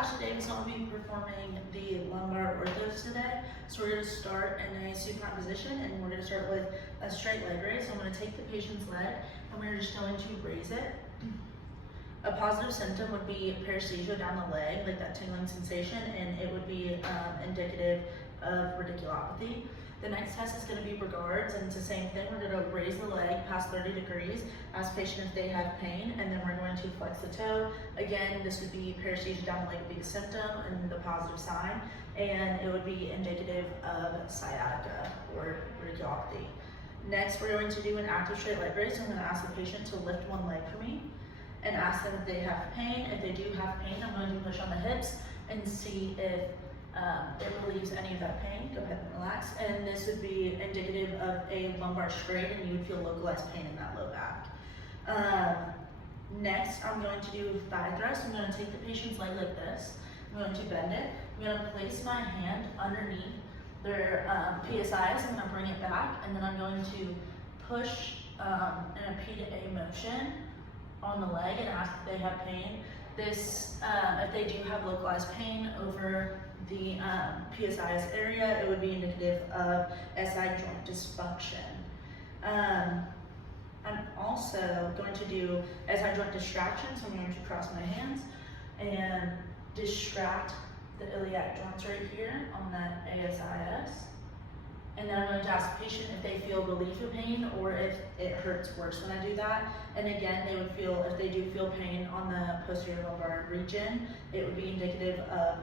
Ashley Davis. I'll be performing the lumbar orthos today. So we're going to start in a supine position, and we're going to start with a straight leg raise. So I'm going to take the patient's leg, and we're just going to raise it. A positive symptom would be paresthesia down the leg, like that tingling sensation, and it would be indicative of radiculopathy. The next test is going to be regards, and it's the same thing. We're going to raise the leg past 30 degrees, ask the patient if they have pain, and then we're going to flex the toe. Again, this would be paresthesia down the leg would be the symptom and the positive sign, and it would be indicative of sciatica or radiculopathy. Next, we're going to do an active straight leg raise. So I'm going to ask the patient to lift one leg for me and ask them if they have pain. If they do have pain, I'm going to push on the hips and see if it relieves any of that pain. Go ahead and relax. And this would be indicative of a lumbar strain, and you would feel localized pain in that low back. Next, I'm going to do thigh thrust. I'm going to take the patient's leg like this. I'm going to bend it. I'm going to place my hand underneath their PSIs. I'm going to bring it back, and then I'm going to push in a P-to-A motion on the leg and ask if they have pain. This, if they do have localized pain over the PSI's area, it would be indicative of SI joint dysfunction. I'm also going to do SI joint distraction, so I'm going to cross my hands and distract the iliac joints right here on that ASIS. And then I'm going to ask the patient if they feel relief of pain or if it hurts worse when I do that. And again, they would feel, if they do feel pain on the posterior lumbar region, it would be indicative of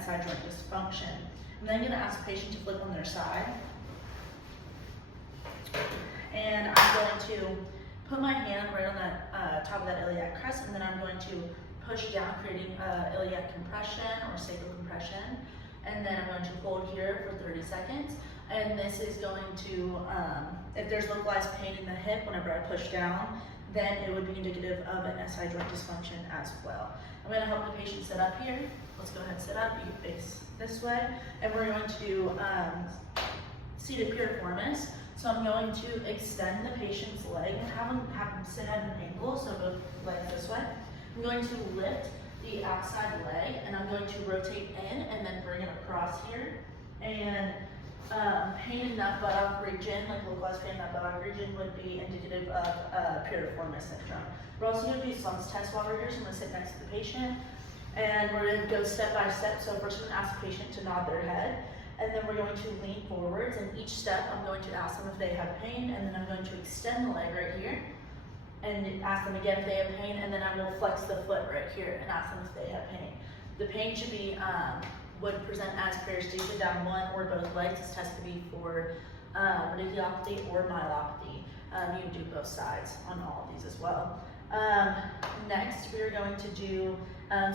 SI joint dysfunction. And then I'm going to ask the patient to flip on their side. And I'm going to put my hand right on that top of that iliac crest, and then I'm going to push down, creating iliac compression or sacral compression. And then I'm going to hold here for 30 seconds. And this is going to, if there's localized pain in the hip whenever I push down, then it would be indicative of an SI joint dysfunction as well. I'm going to help the patient sit up here. Let's go ahead and sit up. You face this way. And we're going to do seated piriformis. So I'm going to extend the patient's leg and have them sit at an angle, so both legs this way. I'm going to lift the outside leg, and I'm going to rotate in and then bring it across here. And pain in that buttock region, like localized pain in that buttock region, would be indicative of piriformis syndrome. We're also going to do Sund's test while we're here, so I'm going to sit next to the patient, and we're going to go step by step. So first I'm going to ask the patient to nod their head, and then we're going to lean forwards, and each step I'm going to ask them if they have pain, and then I'm going to extend the leg right here, and ask them again if they have pain, and then I will flex the foot right here and ask them if they have pain. The pain should be would present as paresthesia down one or both legs. This test could be for radiculopathy or myelopathy. You can do both sides on all of these as well. Next, we are going to do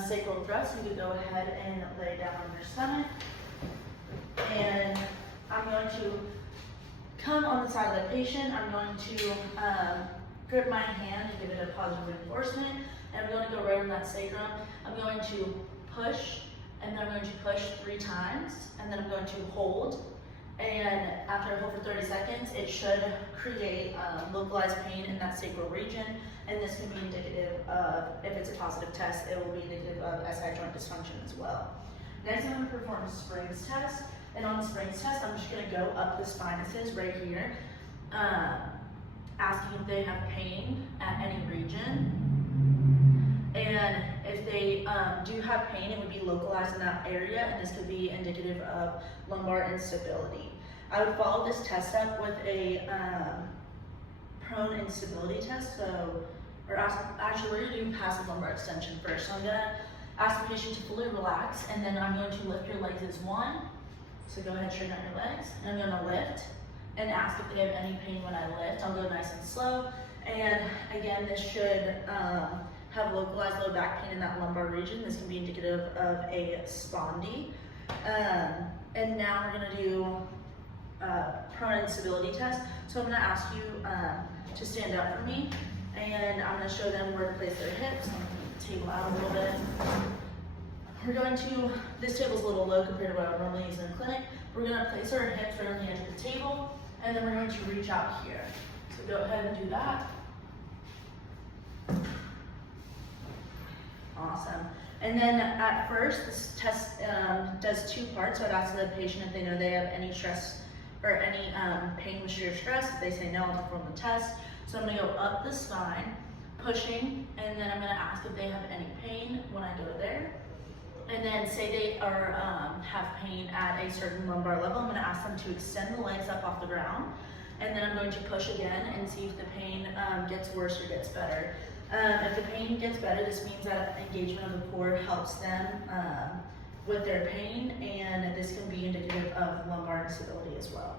sacral thrust. You can go ahead and lay down on your stomach. And I'm going to come on the side of the patient. I'm going to grip my hand and give it a positive reinforcement. And I'm going to go right on that sacrum. I'm going to push, and then I'm going to push 3 times, and then I'm going to hold. And after I hold for 30 seconds, it should create localized pain in that sacral region. And this can be indicative of, if it's a positive test, it will be indicative of SI joint dysfunction as well. Next, I'm going to perform a Springs test. And on the Springs test, I'm just going to go up the spinuses right here, asking if they have pain at any region. And if they do have pain, it would be localized in that area, and this could be indicative of lumbar instability. I would follow this test up with a prone instability test. Actually, we're going to do passive lumbar extension first. So I'm going to ask the patient to fully relax, and then I'm going to lift your legs as one. So go ahead and straighten out your legs. And I'm going to lift and ask if they have any pain when I lift. I'll go nice and slow. And again, this should have localized low back pain in that lumbar region. This can be indicative of a spondy. And now we're going to do prone instability test. So I'm going to ask you to stand up for me, and I'm going to show them where to place their hips. I'm going to table out a little bit. We're going to, this table's a little low compared to what I would normally use in the clinic. We're going to place our hips right on the edge of the table, and then we're going to reach out here. So go ahead and do that. Awesome. And then at first, this test does 2 parts. So I'd ask the patient if they know they have any stress or any pain with shear stress. If they say no, I'll perform the test. So I'm gonna go up the spine, pushing, and then I'm gonna ask if they have any pain when I go there. And then say they are have pain at a certain lumbar level, I'm gonna ask them to extend the legs up off the ground. And then I'm going to push again and see if the pain gets worse or gets better. If the pain gets better, this means that engagement of the core helps them with their pain, and this can be indicative of lumbar instability as well.